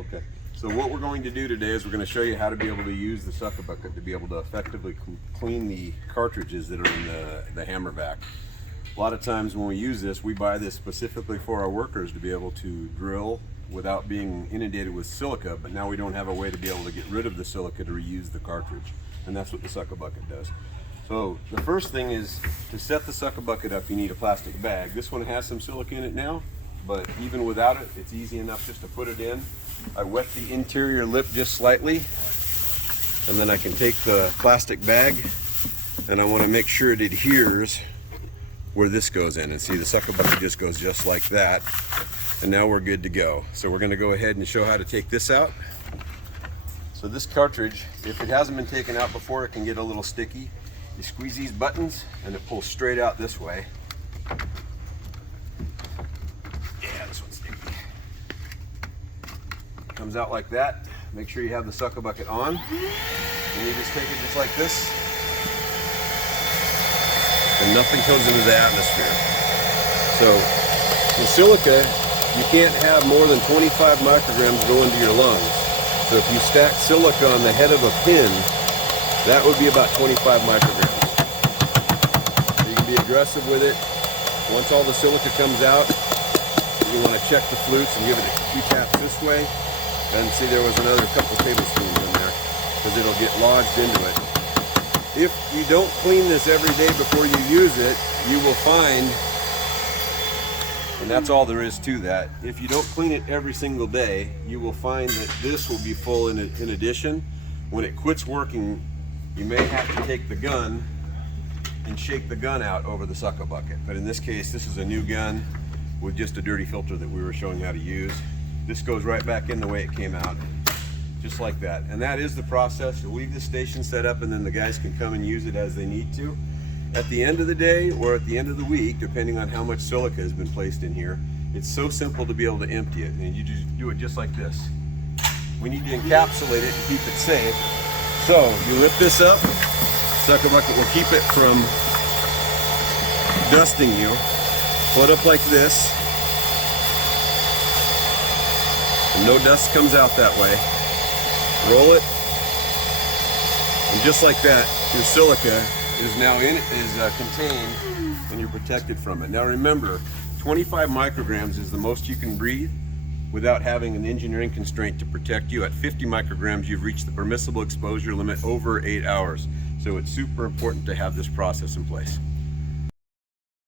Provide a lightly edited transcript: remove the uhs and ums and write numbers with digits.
Okay. So what we're going to do today is we're going to show you how to be able to use the suckabucket to be able to effectively clean the cartridges that are in the hammer vac. A lot of times when we use this, we buy this specifically for our workers to be able to drill without being inundated with silica, but now we don't have a way to be able to get rid of the silica to reuse the cartridge, and that's what the suckabucket does. So the first thing is to set the suckabucket up, you need a plastic bag. This one has some silica in it now, but even without it, it's easy enough just to put it in. I wet the interior lip just slightly, and then I can take the plastic bag, and I want to make sure it adheres where this goes in. And see, the suckabucket just goes just like that, and now we're good to go. So we're going to go ahead and show how to take this out. So this cartridge, if it hasn't been taken out before, it can get a little sticky. You squeeze these buttons and it pulls straight out this way. Yeah, this one's sticky. Comes out like that. Make sure you have the suckabucket on. And you just take it just like this. And nothing goes into the atmosphere. So the silica, you can't have more than 25 micrograms go into your lungs. So if you stack silica on the head of a pin, that would be about 25 micrograms. So you can be aggressive with it. Once all the silica comes out, you want to check the flutes and give it a few taps this way. And see, there was another couple tablespoons in there because it'll get lodged into it. If you don't clean this every day before you use it, you will find, and that's all there is to that, if you don't clean it every single day, you will find that this will be full in addition. When it quits working, you may have to take the gun and shake the gun out over the suckabucket. But in this case, this is a new gun with just a dirty filter that we were showing how to use. This goes right back in the way it came out, just like that. And that is the process. You'll leave the station set up, and then the guys can come and use it as they need to. At the end of the day or at the end of the week, depending on how much silica has been placed in here, it's so simple to be able to empty it. And you just do it just like this. We need to encapsulate it to keep it safe. So you lift this up, suckabucket will keep it from dusting you. Put up like this, and no dust comes out that way. Roll it, and just like that, your silica is now contained, and you're protected from it. Now remember, 25 micrograms is the most you can breathe without having an engineering constraint to protect you. At 50 micrograms, you've reached the permissible exposure limit over 8 hours. So it's super important to have this process in place.